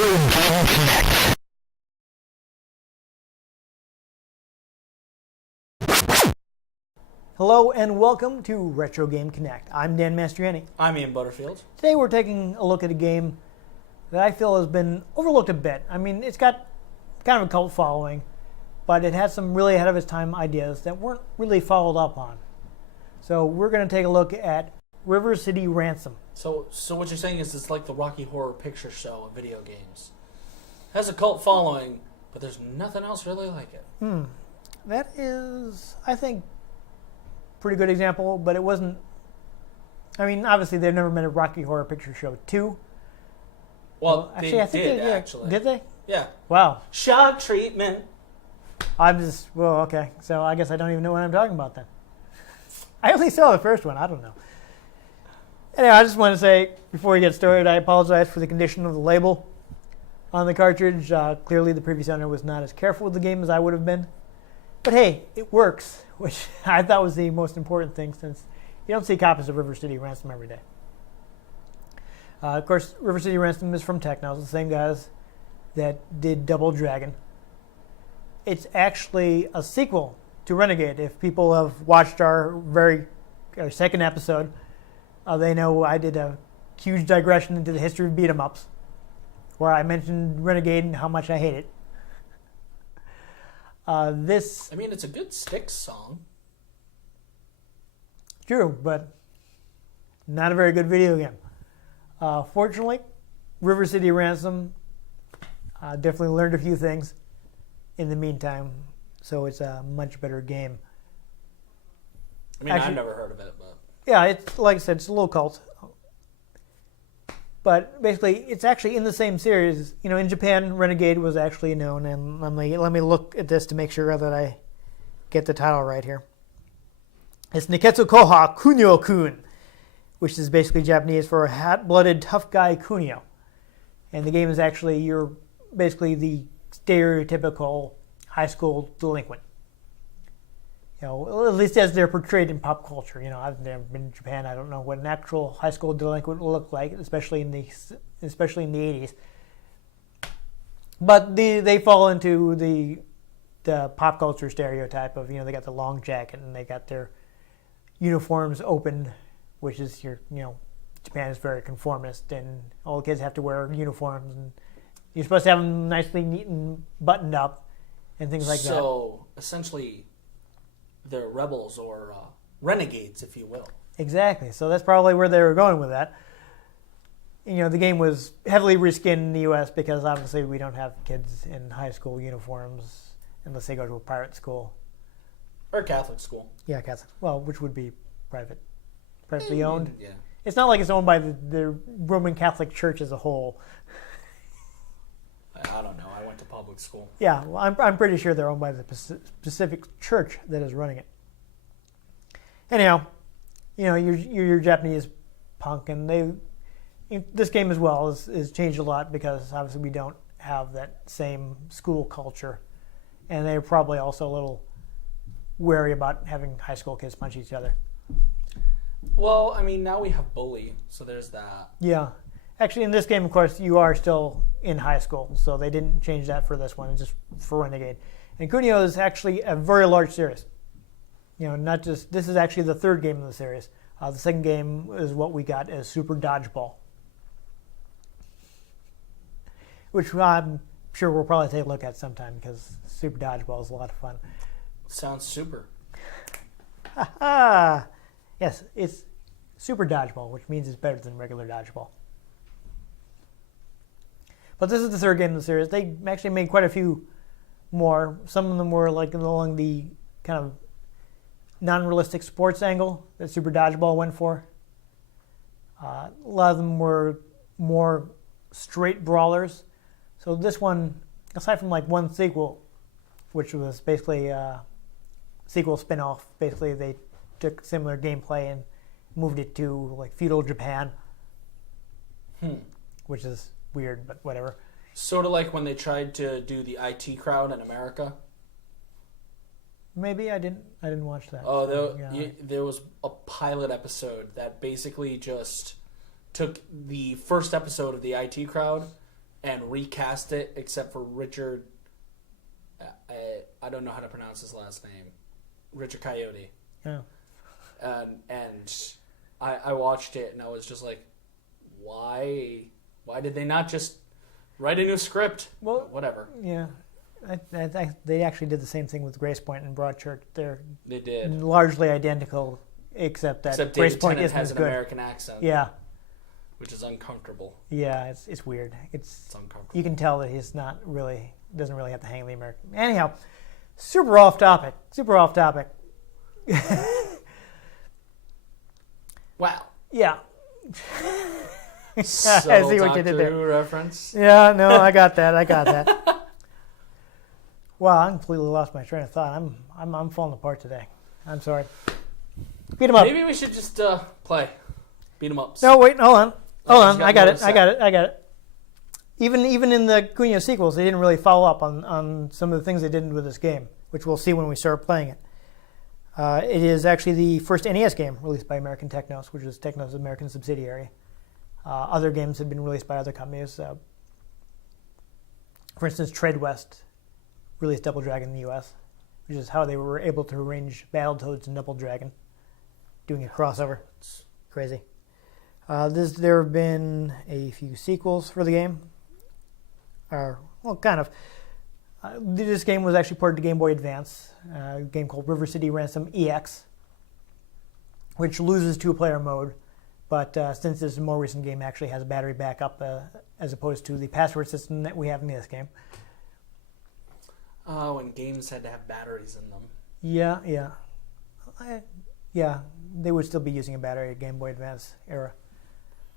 Game Connect. Hello and welcome to Retro Game Connect. I'm Dan Mastriani. I'm Ian Butterfield. Today we're taking a look at a game that I feel has been overlooked a bit. I mean, it's got kind of a cult following, but it has some really ahead of its time ideas that weren't really followed up on. So we're going to take a look at River City Ransom. So what you're saying is it's like the Rocky Horror Picture Show of video games. It has a cult following, but there's nothing else really like it. That is, I think, pretty good example, but it wasn't. I mean, obviously they've never made a Rocky Horror Picture Show 2. Well, actually, they I think did, they, actually. Did they? Yeah. Wow. Shock treatment. Okay. So I guess I don't even know what I'm talking about then. I only saw the first one. I don't know. Anyway, I just want to say, before we get started, I apologize for the condition of the label on the cartridge. Clearly, the previous owner was not as careful with the game as I would have been. But hey, it works, which I thought was the most important thing, since you don't see copies of River City Ransom every day. Of course, River City Ransom is from Technos, the same guys that did Double Dragon. It's actually a sequel to Renegade. If people have watched our second episode, they know I did a huge digression into the history of beat-em-ups, where I mentioned Renegade and how much I hate it. I mean, it's a good Styx song. True, but not a very good video game. Fortunately, River City Ransom definitely learned a few things in the meantime, so it's a much better game. I mean, I've never heard of it, but yeah, it's like I said, it's a little cult. But basically, it's actually in the same series. You know, in Japan, Renegade was actually known, and let me look at this to make sure that I get the title right here. It's Neketsu Koha Kunio-kun, which is basically Japanese for a hot-blooded tough guy Kunio. And the game is actually, you're basically the stereotypical high school delinquent. You know, at least as they're portrayed in pop culture. You know, I've never been to Japan. I don't know what an actual high school delinquent will look like, especially in the 80s. But they fall into the pop culture stereotype of, you know, they got the long jacket and they got their uniforms open, which is Japan is very conformist, and all the kids have to wear uniforms, and you're supposed to have them nicely neat and buttoned up, and things like that. So essentially, they're rebels or renegades, if you will. Exactly. So that's probably where they were going with that. You know, the game was heavily reskinned in the U.S. because obviously we don't have kids in high school uniforms unless they go to a pirate school. Or Catholic school. Yeah, Catholic. Well, which would be privately owned. Yeah. It's not like it's owned by the Roman Catholic Church as a whole. I don't know. I went to public school. Yeah, well, I'm pretty sure they're owned by the specific church that is running it. Anyhow, you know, you're Japanese punk, and this game as well is changed a lot because obviously we don't have that same school culture, and they're probably also a little wary about having high school kids punch each other. Well, I mean, now we have bully, so there's that. Yeah. Actually, in this game, of course, you are still in high school, so they didn't change that for this one. It's just for Renegade. And Kunio is actually a very large series. You know, not just, this is actually the third game in the series. The second game is what we got as Super Dodgeball, which I'm sure we'll probably take a look at sometime because Super Dodgeball is a lot of fun. Sounds super. Yes, it's Super Dodgeball, which means it's better than regular Dodgeball. But this is the third game in the series. They actually made quite a few more. Some of them were like along the kind of non-realistic sports angle that Super Dodgeball went for. A lot of them were more straight brawlers. So this one, aside from like one sequel, which was basically a sequel spin-off, basically they took similar gameplay and moved it to like feudal Japan, which is weird, but whatever. Sort of like when they tried to do the IT crowd in America. Maybe I didn't watch that. Oh, so, there was a pilot episode that basically just took the first episode of the IT crowd and recast it, except for Richard. I don't know how to pronounce his last name. Richard Coyote. Yeah. And I watched it and I was just like, why did they not just write a new script? Well, whatever. Yeah. They actually did the same thing with Grace Point and Broadchurch. They did. Largely identical, except that Except Grace David Point Tennant isn't has as an good. American accent. Yeah. Which is uncomfortable. Yeah, it's weird. It's uncomfortable. You can tell that he's doesn't really have the hang of the American. Anyhow, super off topic. Wow. Yeah. So I see what you did Doctor there. Who reference. Yeah, no, I got that. Wow, I completely lost my train of thought. I'm falling apart today. I'm sorry. Beat 'em up. Maybe we should just play. Beat 'em ups. No, wait, hold on. I got more to it. I got it. Even in the Cunha sequels, they didn't really follow up on some of the things they did with this game, which we'll see when we start playing it. It is actually the first NES game released by American Technos, which is Technos' American subsidiary. Other games have been released by other companies. For instance, Tradewest released Double Dragon in the U.S., which is how they were able to arrange Battletoads and Double Dragon, doing a crossover. It's crazy. There have been a few sequels for the game. Kind of. This game was actually ported to Game Boy Advance, a game called River City Ransom EX, which loses two-player mode, but since this is a more recent game, actually has a battery backup as opposed to the password system that we have in this game. Oh, and games had to have batteries in them. Yeah. They would still be using a battery at Game Boy Advance era.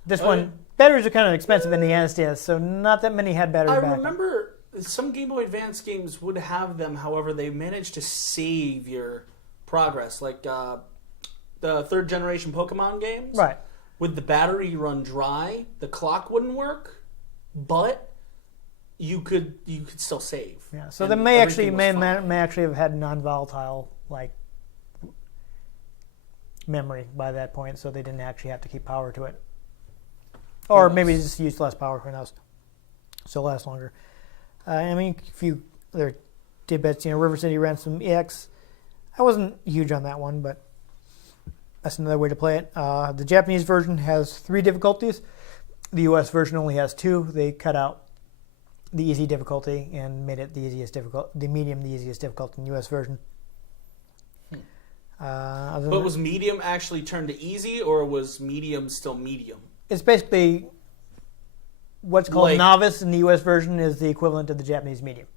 This one, batteries are kind of expensive in the NES, so not that many had battery backup. I remember some Game Boy Advance games would have them, however, they managed to save your progress. Like the third generation Pokemon games. Right. With the battery run dry, the clock wouldn't work, but you could still save. Yeah. So they may actually have had non-volatile memory by that point, so they didn't actually have to keep power to it. Or maybe just used less power, who knows. So it lasts longer. A few other tidbits, River City Ransom EX. I wasn't huge on that one, but that's another way to play it. The Japanese version has 3 difficulties. The US version only has 2. They cut out the easy difficulty and made it the medium the easiest difficulty in the US version. But was medium actually turned to easy, or was medium still medium? It's basically what's called novice in the US version is the equivalent of the Japanese medium.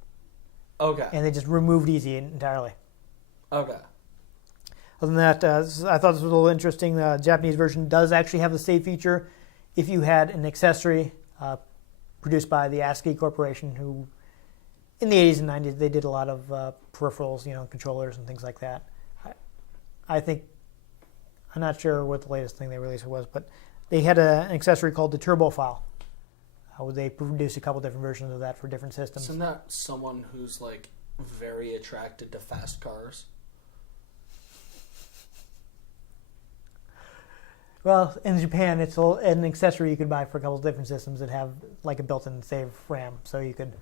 Okay. And they just removed easy entirely. Okay. Other than that, I thought this was a little interesting. The Japanese version does actually have the save feature if you had an accessory produced by the ASCII Corporation, who in the 80s and 90s, they did a lot of peripherals, controllers and things like that. I'm not sure what the latest thing they released was, but they had an accessory called the Turbo File. They produced a couple different versions of that for different systems. Isn't that someone who's very attracted to fast cars? Well, in Japan, it's an accessory you could buy for a couple of different systems that have a built-in save RAM, so you could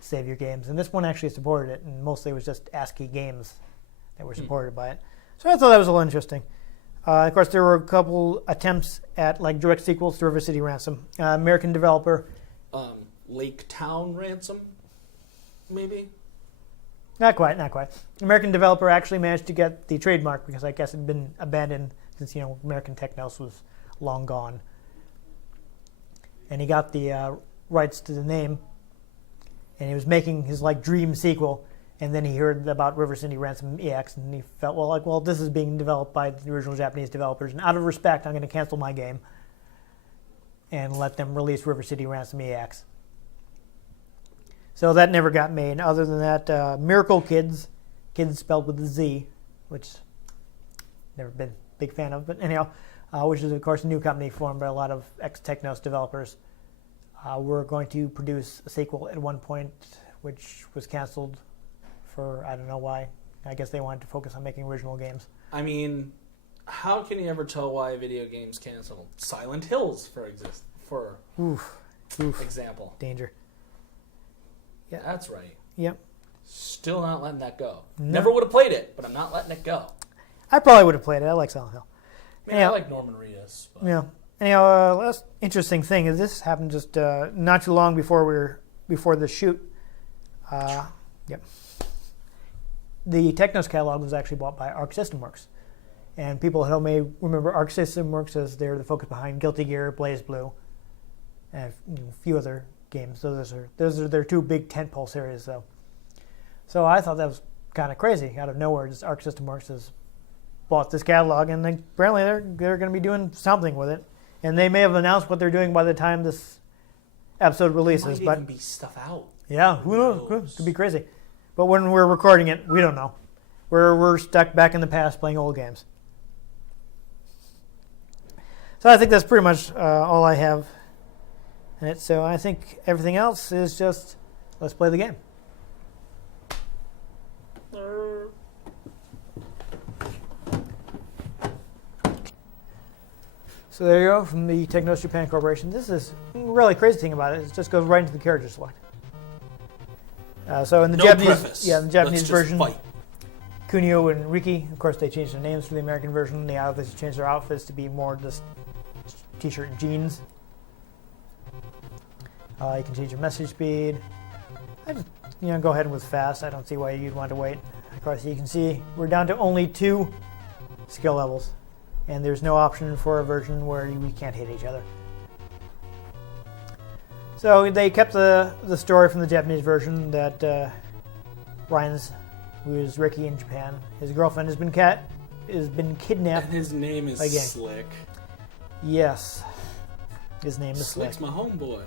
save your games. And this one actually supported it, and mostly it was just ASCII games that were supported by it. So I thought that was a little interesting. Of course, there were a couple attempts at direct sequels to River City Ransom. American developer. Lake Town Ransom, maybe? Not quite. American developer actually managed to get the trademark because I guess it had been abandoned since American Technos was long gone. And he got the rights to the name, and he was making his dream sequel. And then he heard about River City Ransom EX, and he felt, this is being developed by the original Japanese developers, and out of respect, I'm going to cancel my game and let them release River City Ransom EX. So that never got made. Other than that, Miracle Kids spelled with a Z, which never been a big fan of, but anyhow, which is, of course, a new company formed by a lot of ex-Technos developers. We're going to produce a sequel at one point, which was canceled. I don't know why. I guess they wanted to focus on making original games. How can you ever tell why a video game's canceled? Silent Hills, for. Oof. Oof. example. Danger. Yeah. That's right. Yep. Still not letting that go. No. Never would have played it, but I'm not letting it go. I probably would have played it. I like Silent Hill. I mean, I like Norman Reedus. But... Yeah. Anyhow, last interesting thing is this happened just not too long before the shoot. Yep. The Technos catalog was actually bought by Arc System Works, and people at home may remember Arc System Works as they're the focus behind Guilty Gear, Blaze Blue, and a few other games. So those are their two big tentpole series, though. So I thought that was kind of crazy. Out of nowhere, just Arc System Works has bought this catalog, and apparently they're going to be doing something with it. And they may have announced what they're doing by the time this episode releases. Might but even be stuff out. Yeah, who knows? Could be crazy. But when we're recording it, we don't know. We're stuck back in the past playing old games. So I think that's pretty much all I have in it. So I think everything else is just let's play the game. So there you go from the Technos Japan Corporation. This is really crazy thing about it. It just goes right into the character select. So in the Japanese version, fight. Kunio and Riki, of course, they changed their names for the American version. They obviously changed their outfits to be more just t-shirt and jeans. You can change your message speed. I just, go ahead with fast. I don't see why you'd want to wait. Of course, you can see we're down to only 2 skill levels, and there's no option for a version where we can't hit each other. So they kept the story from the Japanese version that Ryan's, who is Ricky in Japan, his girlfriend has been kidnapped. And his name is again. Slick. Yes, his name is Slick. Slick's my homeboy.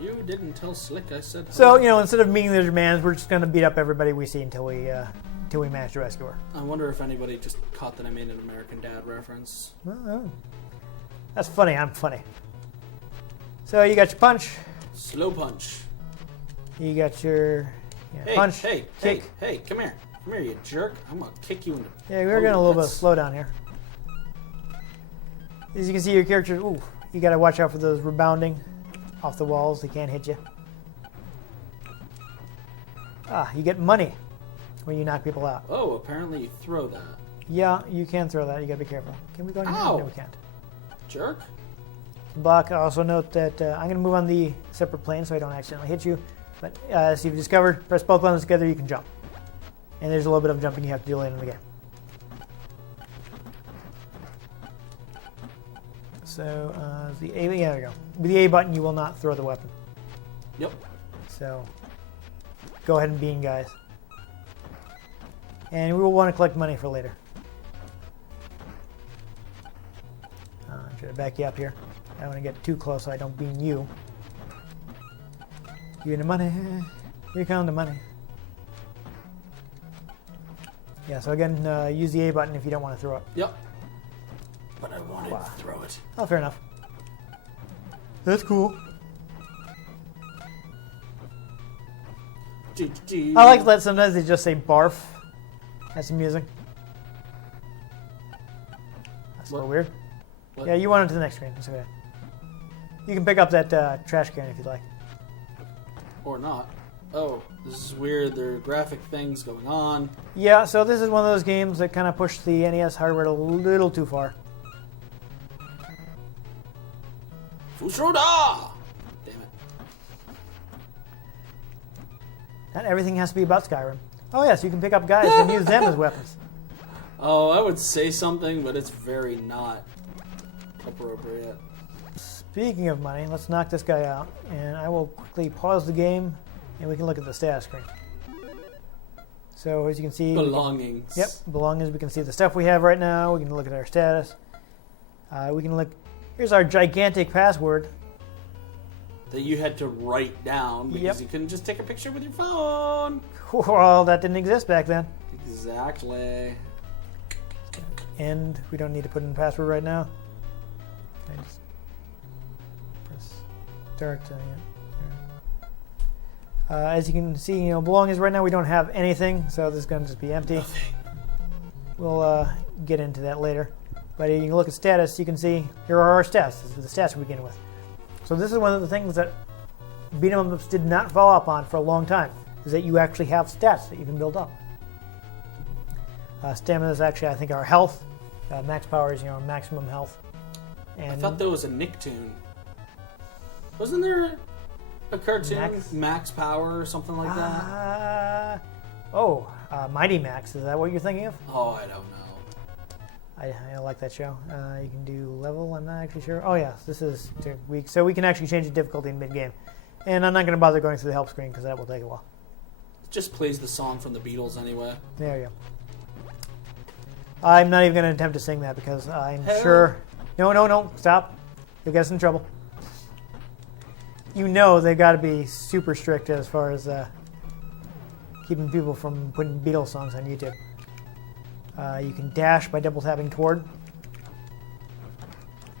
You didn't tell Slick I said hello. So instead of meeting the demands, we're just going to beat up everybody we see until we manage to rescue her. I wonder if anybody just caught that I made an American Dad reference. That's funny. I'm funny. So you got your punch. Slow punch. You got your punch. Kick. Hey, come here. Come here, you jerk. I'm going to kick you into... Yeah, we're getting a little bit of slow down here. As you can see, your character, you got to watch out for those rebounding off the walls. They can't hit you. You get money when you knock people out. Oh, apparently you throw that. Yeah, you can throw that. You got to be careful. Can we go in here? No, we can't. Jerk. Block. Also note that I'm going to move on the separate plane so I don't accidentally hit you. But as you've discovered, press both buttons together, you can jump. And there's a little bit of jumping you have to do later in the game. So the A, there we go. With the A button, you will not throw the weapon. Yep. So go ahead and beam, guys. And we will want to collect money for later. Should I back you up here? I don't want to get too close so I don't beam you. Give you the money. Here comes the money. Yeah, so again, use the A button if you don't want to throw it. Yep. But I wanted to throw it. Oh, fair enough. That's cool. I like that sometimes they just say BARF. That's amusing. That's a little weird. What? Yeah, you want it to the next screen. It's okay. You can pick up that trash can if you'd like. Or not. Oh, this is weird. There are graphic things going on. Yeah, so this is one of those games that kind of pushed the NES hardware a little too far. Fusroda! Damn it. Not everything has to be about Skyrim. Oh yes, you can pick up guys and use them as weapons. Oh, I would say something, but it's very not appropriate. Speaking of money, let's knock this guy out, and I will quickly pause the game, and we can look at the status screen. So as you can see... Belongings. Yep, belongings. We can see the stuff we have right now. We can look at our status. We can look... Here's our gigantic password. That you had to write down because you couldn't just take a picture with your phone. Well, that didn't exist back then. Exactly. And we don't need to put in the password right now. Can I just press start? As you can see, belongings right now we don't have anything, so this is going to just be empty. Nothing. We'll get into that later. But you can look at status. You can see here are our stats. This is the stats we begin with. So this is one of the things that beat 'em ups did not follow up on for a long time, is that you actually have stats that you can build up. Stamina is actually, I think, our health. Max power is, maximum health. And I thought there was a Nicktoon. Wasn't there a cartoon, Max Power or something like that? Mighty Max. Is that what you're thinking of? Oh, I don't know. I like that show. You can do level. I'm not actually sure. Oh, yes. This is weak. So we can actually change the difficulty in mid-game. And I'm not going to bother going through the help screen because that will take a while. It just plays the song from the Beatles anyway. There you go. I'm not even going to attempt to sing that because I'm sure... No. Stop. You'll get us in trouble. They've got to be super strict as far as keeping people from putting Beatles songs on YouTube. You can dash by double tapping toward.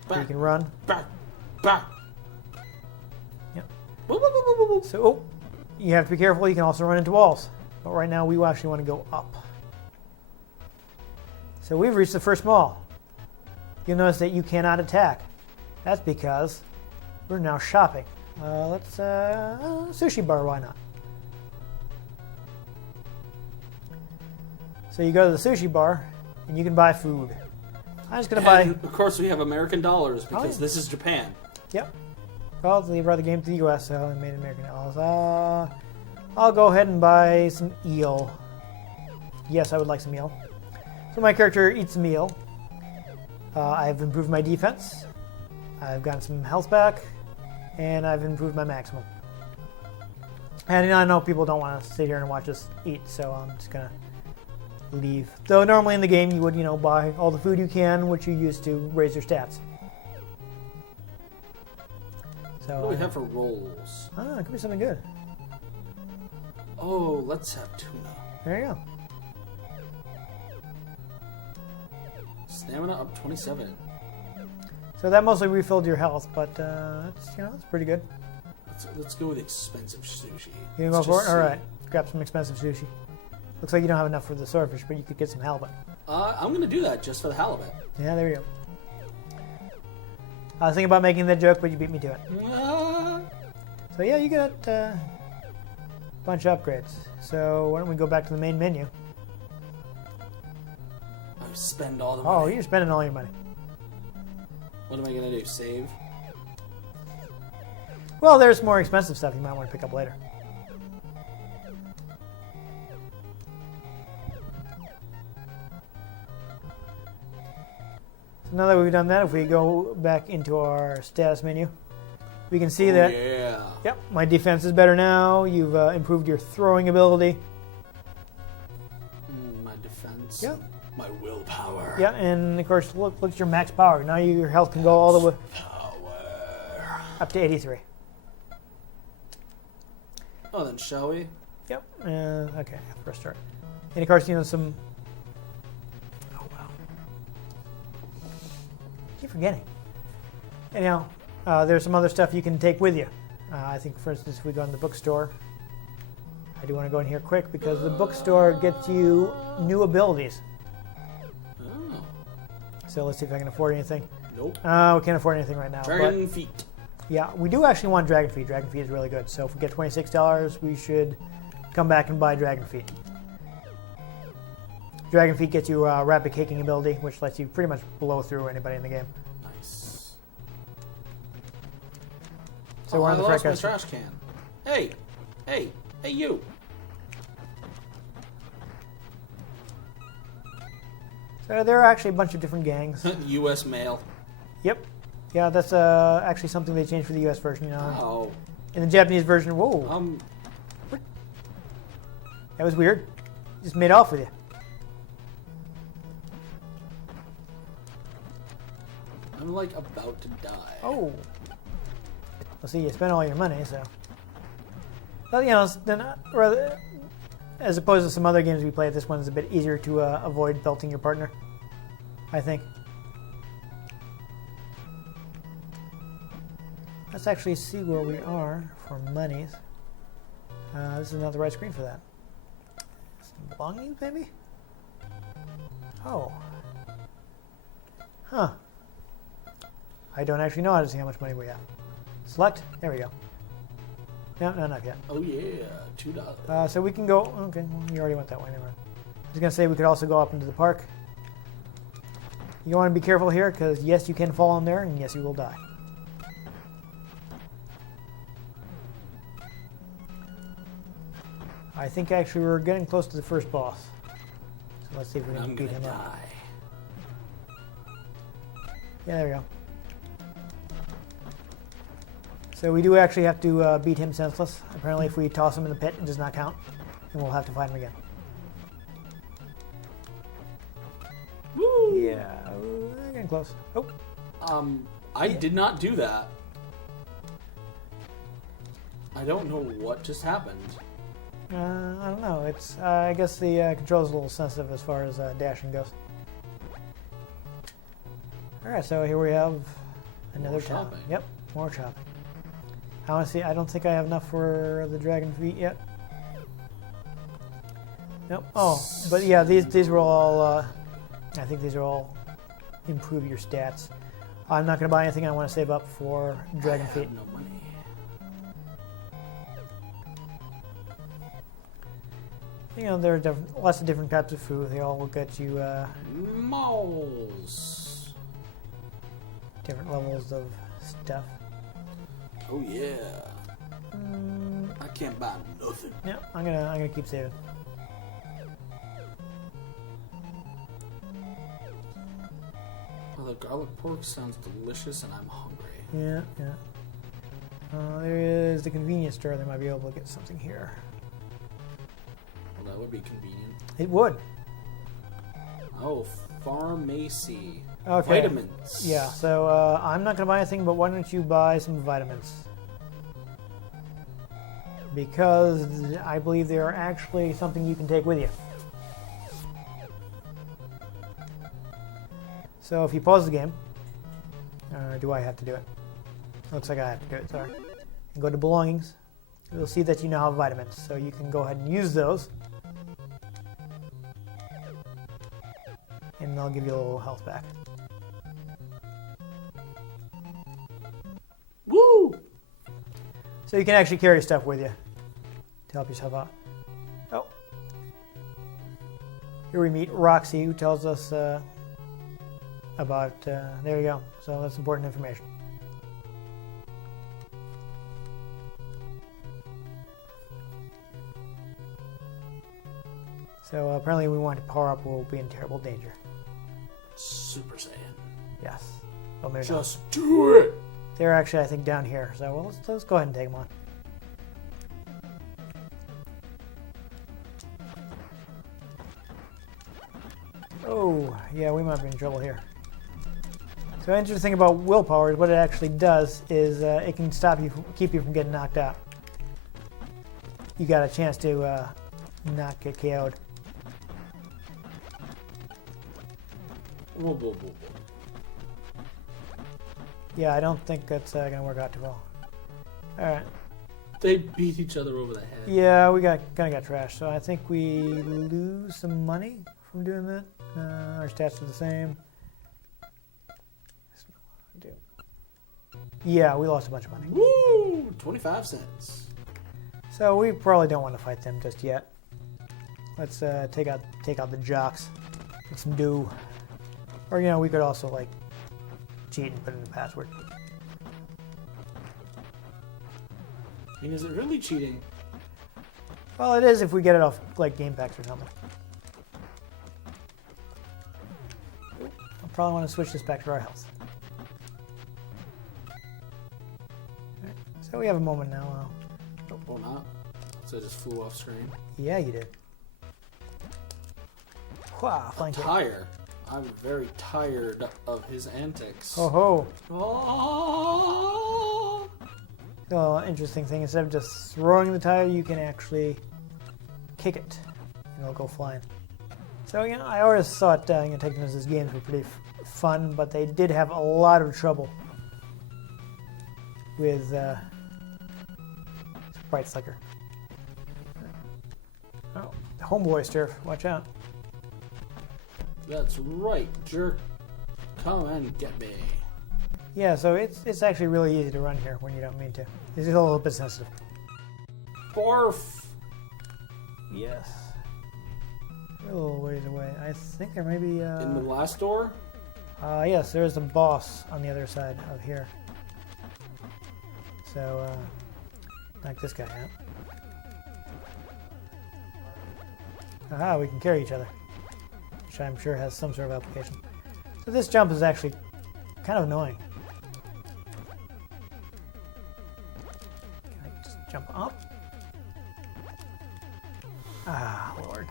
Or you can run. Yep. So, you have to be careful. You can also run into walls. But right now, we actually want to go up. So we've reached the first mall. You'll notice that you cannot attack. That's because we're now shopping. Let's sushi bar. Why not? So you go to the sushi bar, and you can buy food. I'm just going to buy... Of course, we have American dollars, because this is Japan. Yep. Well, they brought the game to the U.S., so they made American dollars. I'll go ahead and buy some eel. Yes, I would like some eel. So my character eats a meal. I've improved my defense. I've gotten some health back. And I've improved my maximum. And I know people don't want to sit here and watch us eat, so I'm just going to leave. Though normally in the game you would, buy all the food you can, which you use to raise your stats. So, what do we have for rolls? It could be something good. Oh, let's have tuna. There you go. Stamina up 27. So that mostly refilled your health, but it's pretty good. Let's go with expensive sushi. You gonna go for it? All right. Grab some expensive sushi. Looks like you don't have enough for the swordfish, but you could get some halibut. I'm going to do that just for the halibut. Yeah, there you go. I was thinking about making that joke, but you beat me to it. So yeah, you got a bunch of upgrades. So why don't we go back to the main menu? I spend all the money. Oh, you're spending all your money. What am I going to do? Save? Well, there's more expensive stuff you might want to pick up later. So now that we've done that, if we go back into our status menu, we can see that, yeah. Yep, my defense is better now. You've improved your throwing ability. My defense. Yep. My willpower. Yeah, and of course, look at your max power. Now your health can go all the way up to 83. Oh, then shall we? Yep. Okay, first start. And of course, some... Oh, wow. I keep forgetting. Anyhow, there's some other stuff you can take with you. I think, for instance, if we go in the bookstore, I do want to go in here quick because the bookstore gets you new abilities. Oh. So let's see if I can afford anything. Nope. We can't afford anything right now. Dragon feet. Yeah, we do actually want Dragon Feet. Dragon Feet is really good. So if we get $26, we should come back and buy Dragon Feet. Dragon Feet gets you rapid caking ability, which lets you pretty much blow through anybody in the game. Nice. So we're on the I lost my front trash can. Hey, you. So there are actually a bunch of different gangs. U.S. mail. Yep. Yeah, that's actually something they changed for the U.S. version. Oh. In the Japanese version, whoa. What? That was weird. Just made off with you. I'm like about to die. Oh. Well, see, you spent all your money, so. Well, then rather, as opposed to some other games we play, this one's a bit easier to avoid belting your partner, I think. Let's actually see where we are for monies. This is not the right screen for that. Some belongings, maybe? Oh. Huh. I don't actually know how to see how much money we have. Select. There we go. No, not yet. Oh yeah, $2. So we can go. Okay, well, you already went that way. Never mind. I was gonna say we could also go up into the park. You want to be careful here because yes, you can fall in there, and yes, you will die. I think actually we're getting close to the first boss. So let's see if we can beat him up. Yeah, there we go. So we do actually have to beat him senseless. Apparently if we toss him in the pit, it does not count. And we'll have to fight him again. Woo! Yeah, we're getting close. Oh. I did not do that. I don't know what just happened. I don't know. It's I guess the control's a little sensitive as far as dashing goes. Alright, so here we have another More town. shopping. Yep, more shopping. I want to see. I don't think I have enough for the dragon feet yet. Nope. Oh, but yeah, these were all. I think these are all improve your stats. I'm not going to buy anything. I want to save up for dragon I feet. have no money. You know, there are lots of different types of food. They all will get you Malls. different levels of stuff. Oh yeah. I can't buy nothing. Yeah, I'm gonna keep saving. Well, the garlic pork sounds delicious, and I'm hungry. Yeah, yeah. There is the convenience store. They might be able to get something here. Well, that would be convenient. It would. Oh, pharmacy. Okay. Vitamins. Yeah. So I'm not gonna buy anything, but why don't you buy some vitamins? Because I believe they are actually something you can take with you. So if you pause the game, or do I have to do it? Looks like I have to do it, sorry. And go to belongings. You'll see that you now have vitamins, so you can go ahead and use those. And they'll give you a little health back. Woo! So you can actually carry stuff with you to help yourself out. Oh. Here we meet Roxy, who tells us about, there you go. So that's important information. So apparently we want to power up, we'll be in terrible danger. Super Saiyan. Yes. Well, maybe Just do it! not. They're actually, I think, down here. So well, let's go ahead and take them on. Oh, yeah, we might be in trouble here. So interesting thing about willpower is what it actually does is it can stop you, keep you from getting knocked out. You got a chance to not get KO'd. Whoa, whoa, whoa, whoa. Yeah, I don't think that's going to work out too well. All right. They beat each other over the head. Yeah, we kind of got trashed. So I think we lose some money from doing that. Our stats are the same. Yeah, we lost a bunch of money. Woo! 25 cents. So we probably don't want to fight them just yet. Let's take out the jocks. Get some do. Or we could also like cheat and put in the password. I mean, is it really cheating? Well, it is if we get it off like game packs or something. I'll probably want to switch this back to our health. Alright, so we have a moment now. Or not. So it just flew off screen. Yeah, you did. Wah, flank hit. Tire. I'm very tired of his antics. Oh ho! Oh. So interesting thing, instead of just throwing the tire, you can actually kick it, and it'll go flying. So I always thought Technos' games were pretty fun, but they did have a lot of trouble with sprite slicker. Oh, homeboy Sturf, watch out! That's right, jerk. Come and get me. Yeah, so it's actually really easy to run here when you don't mean to. It's just a little bit sensitive. BARF! Yes. We're a little ways away. I think there may be... In the last door? Yes, there's a boss on the other side of here. So, knock this guy out. Aha, we can carry each other. Which I'm sure has some sort of application. So this jump is actually kind of annoying. Can I just jump up? Ah, Lord.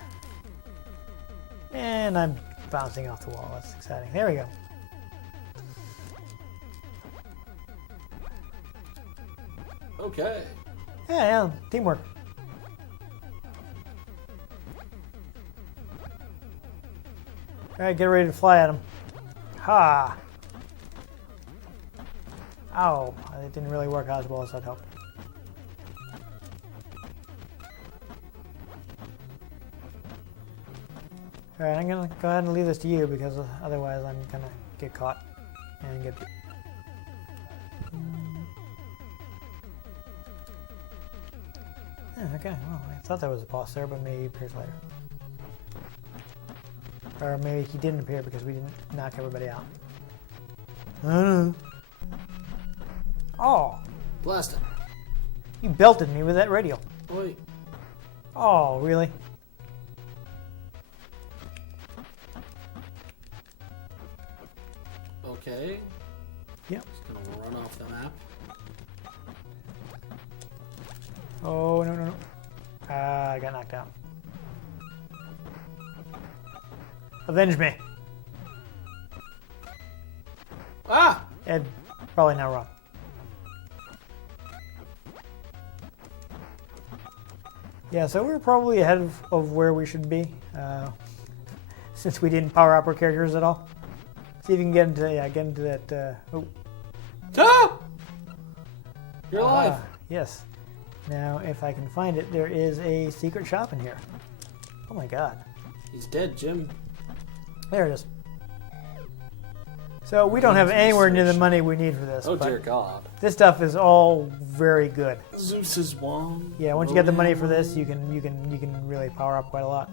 And I'm bouncing off the wall. That's exciting. There we go. Okay. Yeah, teamwork. Alright, get ready to fly at him. Ha! Ow, it didn't really work out as well as I'd hoped. Alright, I'm gonna go ahead and leave this to you because otherwise I'm gonna get caught and get... Yeah, okay, well, I thought there was a boss there, but maybe he appears later. Or maybe he didn't appear because we didn't knock everybody out. I don't know. Oh! Blast him. You belted me with that radial. Wait. Oh, really? Okay. Yep. Just gonna run off the map. Oh, no, no, no. I got knocked out. Avenge me. Ah! Ed, probably not wrong. Yeah, so we're probably ahead of where we should be, since we didn't power up our characters at all. See if you can get into that. Oh, Ah! You're alive. Yes. Now, if I can find it, there is a secret shop in here. Oh my God. He's dead, Jim. There it is. So we don't have anywhere near the money we need for this. Oh but dear God. this stuff is all very good. Zeus's wand. Yeah, once you get the money for this, you can really power up quite a lot.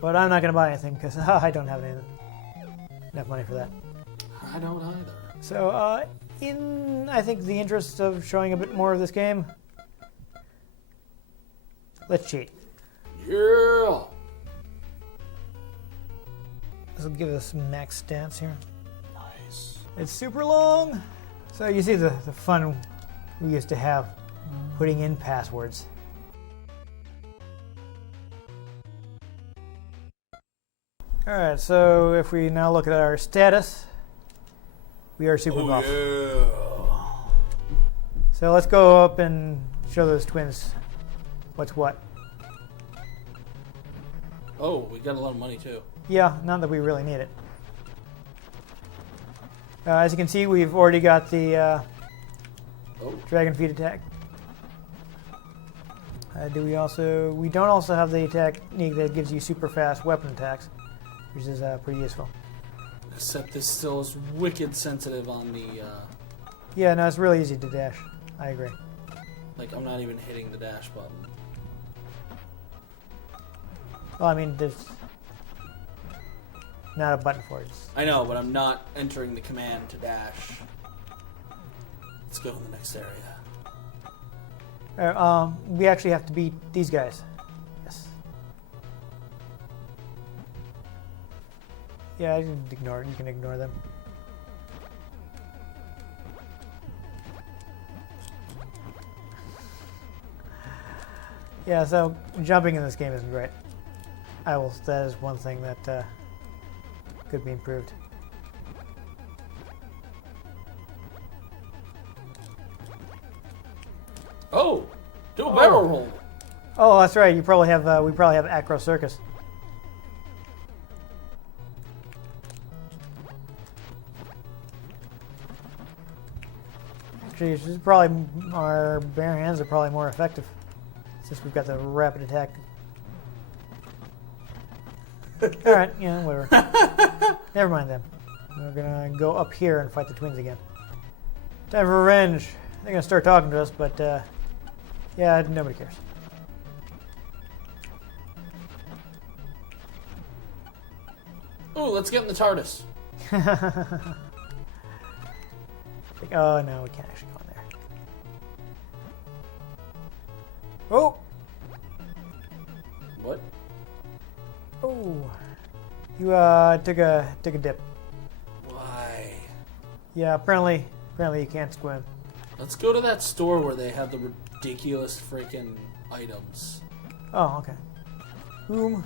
But I'm not going to buy anything because I don't have enough money for that. I don't either. So, in I think the interest of showing a bit more of this game, let's cheat. Yeah. This will give us max stats here. Nice. It's super long. So you see the fun we used to have putting in passwords. Alright, so if we now look at our status, we are super buff. Yeah. So let's go up and show those twins what's what. Oh, we got a lot of money too. Yeah, not that we really need it. As you can see, we've already got the dragon feet attack. We don't also have the technique that gives you super fast weapon attacks, which is pretty useful. Except this still is wicked sensitive on the, Yeah, no, it's really easy to dash. I agree. like I'm not even hitting the dash button. Well, I mean, there's not a button for it. I know, but I'm not entering the command to dash. Let's go to the next area. We actually have to beat these guys. Yes. Yeah, I didn't ignore it. You can ignore them. Yeah, so jumping in this game isn't great. That is one thing that could be improved. Oh! Do a barrel roll! Oh, that's right. We probably have Acro Circus. Actually, this is probably our bare hands are probably more effective since we've got the rapid attack. All right, yeah, whatever. Never mind then. We're gonna go up here and fight the twins again. Time for revenge. They're gonna start talking to us, but yeah, nobody cares. Oh, let's get in the TARDIS. Oh no, we can't actually go in there. Oh! What? Oh! You took a dip. Why? Yeah, apparently you can't swim. Let's go to that store where they have the ridiculous freaking items. Oh, okay. Boom.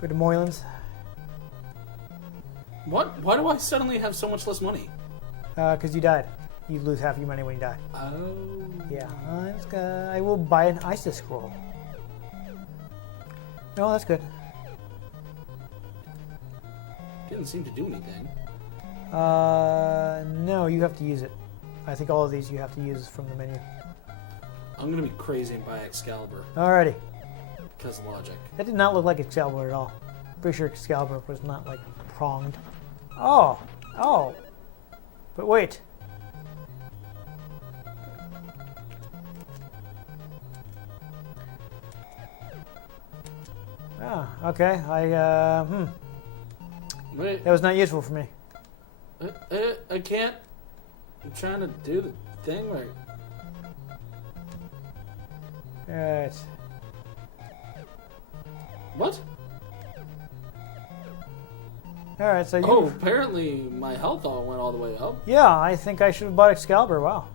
Go to Moylan's. What? Why do I suddenly have so much less money? Because you died. You lose half your money when you die. Oh. Yeah, I will buy an ISIS scroll. No, that's good. Didn't seem to do anything. No, you have to use it. I think all of these you have to use from the menu. I'm gonna be crazy and buy Excalibur. Alrighty. Because of logic. That did not look like Excalibur at all. Pretty sure Excalibur was not like pronged. Oh! But wait. Ah, okay. Wait. That was not useful for me. I can't. I'm trying to do the thing right. Alright. What? Alright, so you... Oh, apparently my health all went all the way up. Yeah, I think I should have bought Excalibur. Wow.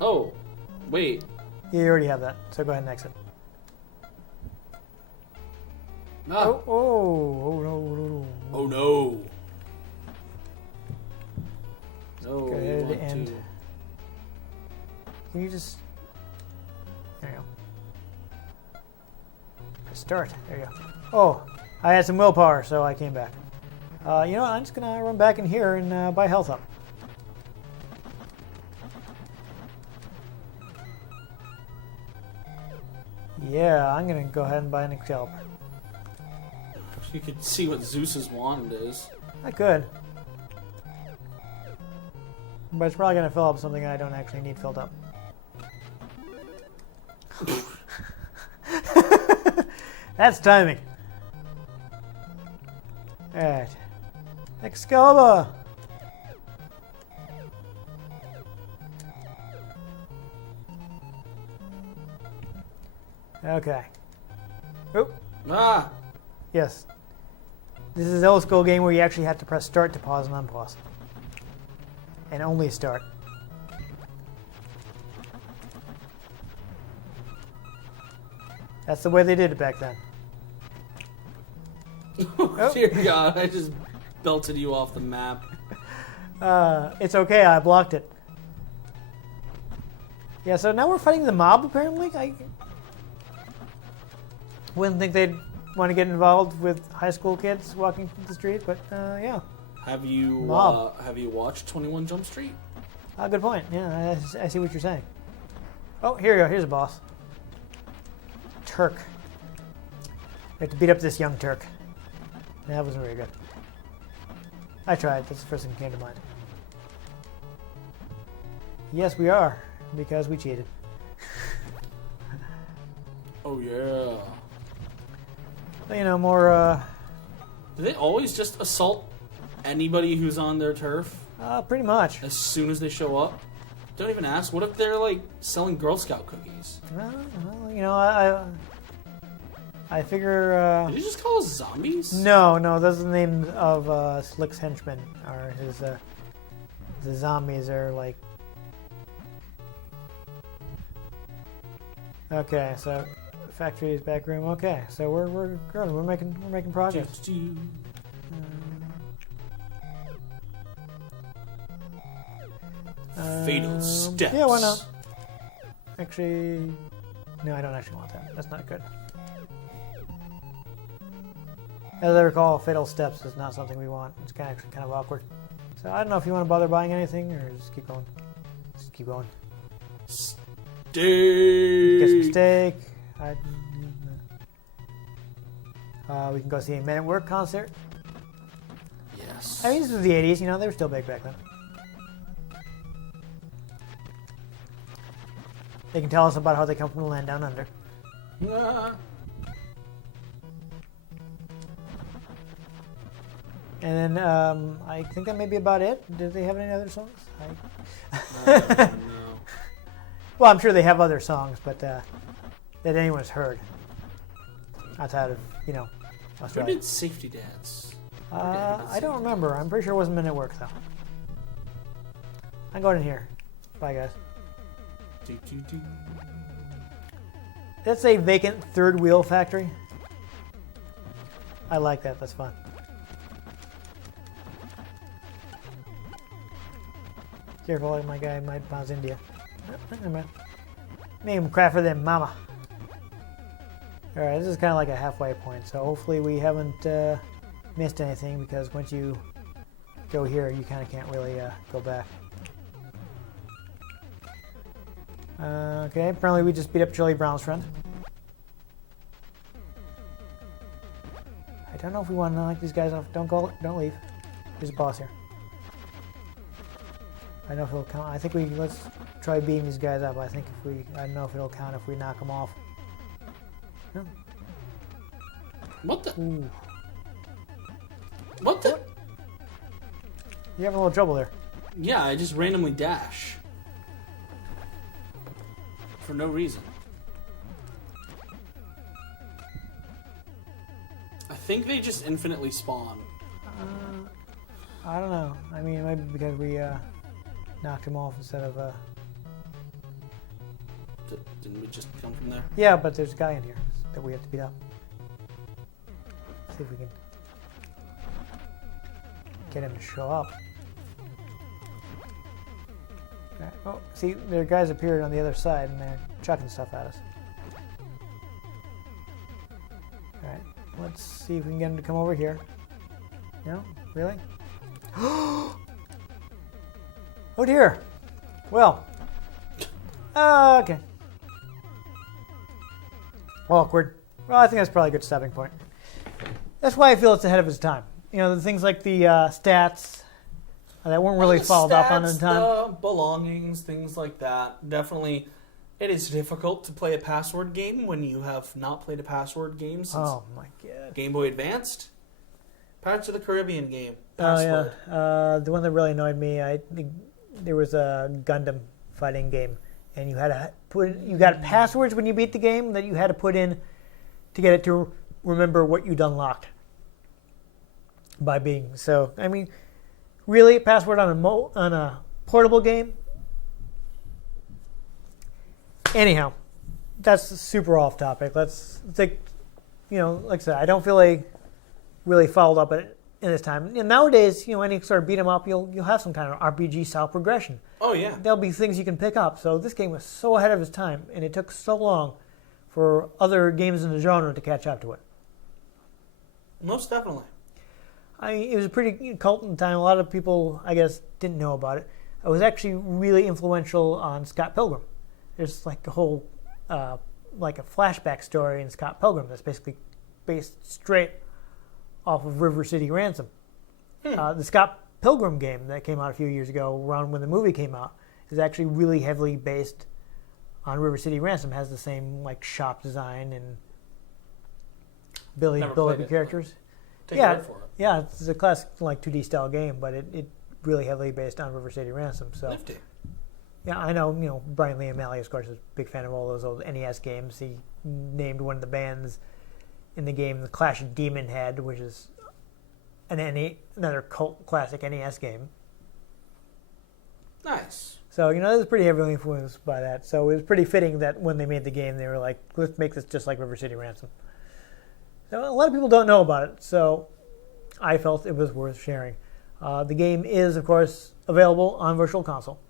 Oh, wait. Yeah, you already have that, so go ahead and exit. Ah. Oh, no. Oh no. No, Go we ahead want and... to. Can you just... There you go. Press start. There you go. Oh, I had some willpower, so I came back. You know what? I'm just going to run back in here and buy health up. Yeah, I'm going to go ahead and buy an Excalibur. You could see what Zeus's wand is. I could. But it's probably going to fill up something I don't actually need filled up. That's timing. Alright. Excalibur! Okay. Oh, Ah! yes. This is an old school game where you actually have to press start to pause and unpause. And only start. That's the way they did it back then. Oh, dear God, I just belted you off the map. It's okay, I blocked it. Yeah, so now we're fighting the mob, apparently? I wouldn't think they'd want to get involved with high school kids walking the street, but yeah. Have you Mob. have you watched 21 Jump Street? Good point. Yeah, I see what you're saying. Oh, here you go. Here's a boss. Turk. We have to beat up this young Turk. That wasn't very good. I tried. That's the first thing that came to mind. Yes, we are, because we cheated. Oh yeah. So, you know, more, Do they always just assault anybody who's on their turf pretty much. as soon as they show up? Don't even ask. What if they're like selling Girl Scout cookies? Well, you know, I figure, Did you just call us zombies? no, those are the names of, Slick's henchmen, or his, the zombies are like... Okay, so factory's back room. Okay, so we're growing. We're making progress. Fatal steps. Yeah, why not? Actually, no, I don't actually want that. That's not good. As I recall, fatal steps is not something we want. It's actually kind of awkward. So I don't know if you want to bother buying anything or just keep going. Just keep going. Steak. Get some steak. We can go see a Men at Work concert. Yes. I mean, this was the 80s, you know, they were still big back then. They can tell us about how they come from the land down under. And then I think that may be about it. Did they have any other songs? I don't know. Well, I'm sure they have other songs, but that anyone's heard outside of, you know, Who Australia. did Safety Dance? I don't remember. I'm pretty sure it wasn't Men at Work, though. I'm going in here. Bye, guys. That's a vacant third wheel factory. I like that. That's fun. Careful, like my guy might bounce into you. Name crap for them, mama. Alright, this is kind of like a halfway point, so hopefully we haven't missed anything, because once you go here, you kind of can't really go back. Okay, apparently we just beat up Charlie Brown's friend. I don't know if we want to knock these guys off. Don't leave. There's a boss here. I don't know if it'll count. I think let's try beating these guys up. I don't know if it'll count if we knock them off. No. What the? Ooh. What the? You're having a little trouble there. Yeah, I just randomly dash. For no reason. I think they just infinitely spawn. I don't know. I mean, it might be because we knocked him off instead of... Didn't we just come from there? Yeah, but there's a guy in here that we have to beat up. See if we can get him to show up. Okay. Oh, see, their guys appeared on the other side and they're chucking stuff at us. Alright, let's see if we can get him to come over here. No? Really? Oh dear! Well. Okay. Awkward. Well, I think that's probably a good stopping point. That's why I feel it's ahead of its time. You know, the things like the stats that weren't really followed up on in time. The belongings, things like that. Definitely, it is difficult to play a password game when you have not played a password game since Oh my god. Game Boy Advanced. Pirates of the Caribbean game. Oh Password. yeah. The one that really annoyed me, there was a Gundam fighting game, and you had to you got passwords when you beat the game that you had to put in to get it to remember what you'd unlocked by being. So, I mean, really, password on a portable game? Anyhow, that's super off topic. Let's take, you know, like I said, I don't feel like really followed up in this time. And nowadays, you know, any sort of beat 'em up, you'll have some kind of RPG style progression. Oh yeah. There'll be things you can pick up. So this game was so ahead of its time, and it took so long for other games in the genre to catch up to it. Most definitely. It was a pretty cult in the time. A lot of people, I guess, didn't know about it. It was actually really influential on Scott Pilgrim. There's like a whole, like a flashback story in Scott Pilgrim that's basically based straight off of River City Ransom. The Scott Pilgrim game that came out a few years ago, around when the movie came out, is actually really heavily based on River City Ransom. Has the same like shop design and ability to build up your characters. Take your word for it. Yeah, it's a classic like 2D style game, but it really heavily based on River City Ransom. So Nifty. yeah, I know. You know, Brian Lee O'Malley, of course, is a big fan of all those old NES games. He named one of the bands in the game the Clash of Demon Head, which is another cult classic NES game. Nice. So, you know, it was pretty heavily influenced by that. So it was pretty fitting that when they made the game, they were like, let's make this just like River City Ransom. So a lot of people don't know about it, so I felt it was worth sharing. The game is, of course, available on Virtual Console.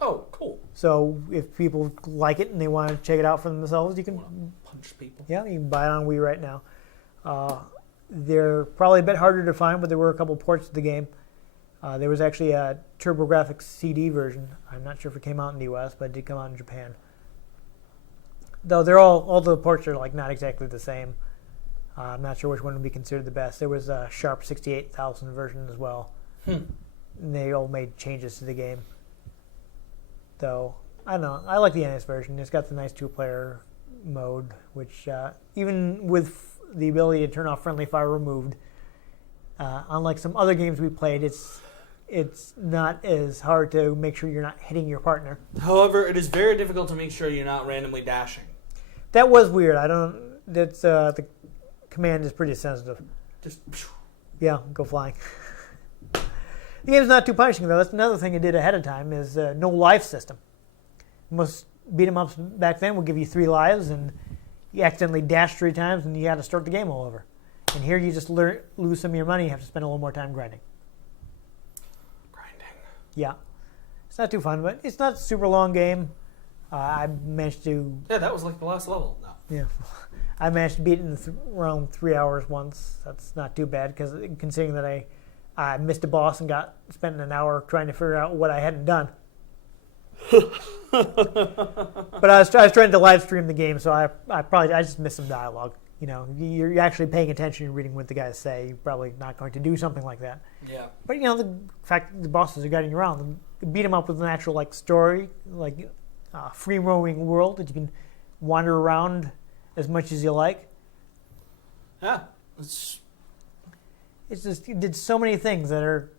Oh, cool. So if people like it and they want to check it out for themselves, you can Punch people. Yeah, you can buy it on Wii right now. They're probably a bit harder to find, but there were a couple ports of the game. There was actually a TurboGrafx CD version. I'm not sure if it came out in the US, but it did come out in Japan. Though they're all the ports are like not exactly the same. I'm not sure which one would be considered the best. There was a Sharp 68,000 version as well. And they all made changes to the game. Though, I don't know. I like the NES version. It's got the nice two-player mode, which even with the ability to turn off friendly fire removed, unlike some other games we played, it's not as hard to make sure you're not hitting your partner. However, it is very difficult to make sure you're not randomly dashing. That was weird. That's the command is pretty sensitive. Just Yeah, go flying. The game's not too punishing though. That's another thing it did ahead of time is no life system. Most beat 'em ups back then would give you 3 lives, and you accidentally dash 3 times, and you got to start the game all over. And here you just lose some of your money. You have to spend a little more time grinding. Yeah, it's not too fun, but it's not a super long game. I managed to. Yeah, that was like the last level. No. Yeah, I managed to beat it in around 3 hours once. That's not too bad, because considering that I missed a boss and spent an hour trying to figure out what I hadn't done. But I was trying to live stream the game, so I just missed some dialogue. You know, you're actually paying attention and reading what the guys say. You're probably not going to do something like that. Yeah. But you know, the fact that the bosses are guiding you around, beat them up with an actual story, free roaming world that you can wander around as much as you like. Yeah. It's just it did so many things that are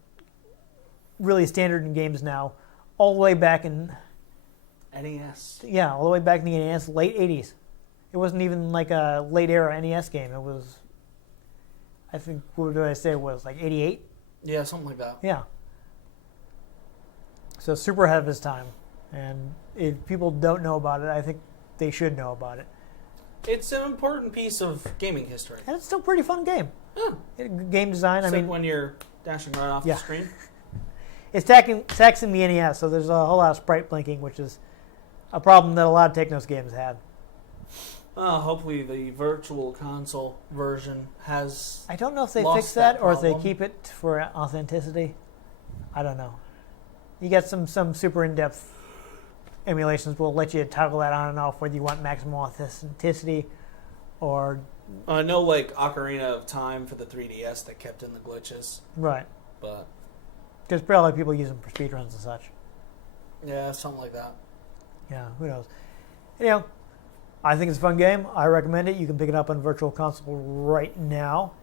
really standard in games now, all the way back in NES. Yeah, all the way back in the NES, late 80s. It wasn't even like a late era NES game. It was, I think, what did I say it was, like 88? Yeah, something like that. Yeah. So super ahead of his time. And if people don't know about it, I think they should know about it. It's an important piece of gaming history. And it's still a pretty fun game. Yeah. Game design, Except when you're dashing right off the screen. It's taxing the NES, so there's a whole lot of sprite blinking, which is a problem that a lot of Technos games have. Hopefully the virtual console version has. I don't know if they lost fix that or if they problem. keep it for authenticity. I don't know. You get some super in-depth emulations will let you toggle that on and off whether you want maximum authenticity or. I know, like Ocarina of Time for the 3DS that kept in the glitches. Right. But. Because probably people use them for speedruns and such. Yeah, something like that. Yeah, who knows? Anyhow, I think it's a fun game. I recommend it. You can pick it up on Virtual Console right now.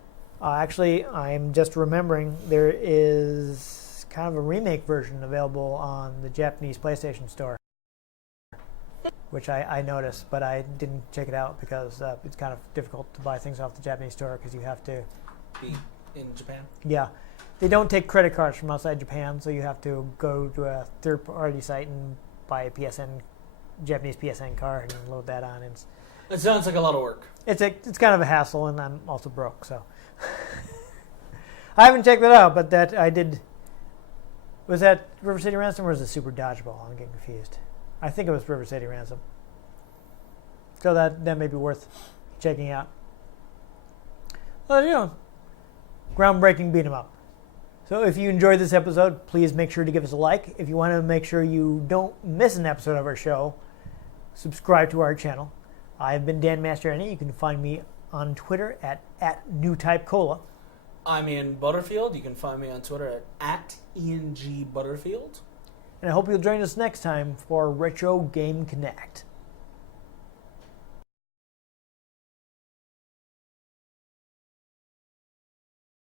Actually, I'm just remembering there is kind of a remake version available on the Japanese PlayStation Store, which I noticed, but I didn't check it out because it's kind of difficult to buy things off the Japanese store because you have to be in Japan. Yeah. They don't take credit cards from outside Japan, so you have to go to a third-party site and buy a Japanese PSN card and load that on. It sounds like a lot of work. It's kind of a hassle, and I'm also broke, so I haven't checked that out. But that I did. Was that River City Ransom or was it Super Dodgeball? I'm getting confused. I think it was River City Ransom. So that may be worth checking out. Well, you know, groundbreaking beat 'em up. So if you enjoyed this episode, please make sure to give us a like. If you want to make sure you don't miss an episode of our show, subscribe to our channel. I've been Dan Mastriani. You can find me on Twitter at NewTypeCola. I'm Ian Butterfield. You can find me on Twitter at IanGButterfield. And I hope you'll join us next time for Retro Game Connect.